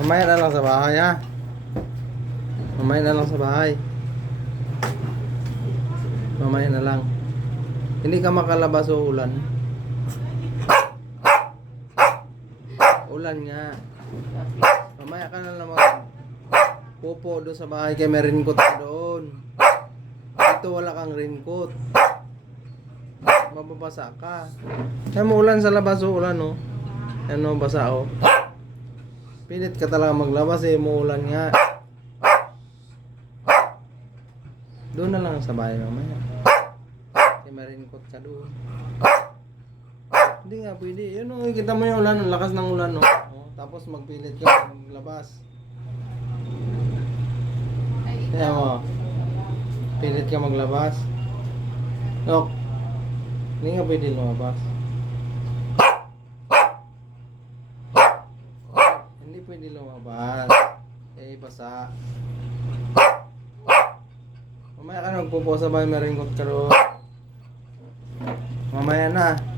Mamaya na lang sa bahay ha. Mamaya na lang sa bahay. Mamaya na lang. Hindi ka makalabas o ulan. Ulan nga. Mamaya ka na lang pupo doon sa bahay kay may raincoat ka doon. Dito wala kang raincoat. Mababasa ka. Kaya mo ulan sa labas o ulan o. Ano basa o. Pilit ka talaga maglabas eh, muulan nga. Doon na lang sa bahay mamaya. Kaya may raincoat ka doon. Hindi nga pwede. Yun o, kita mo yung ulan, ang lakas ng ulan o. Tapos magpilit ka maglabas. Kaya mo, pilit ka maglabas. Look, hindi nga pwede lumabas. Hindi pwede lumabas. Eh, basa. Mamaya ka na magpupo sa bahay, may raincoat ka doon. Mamaya na.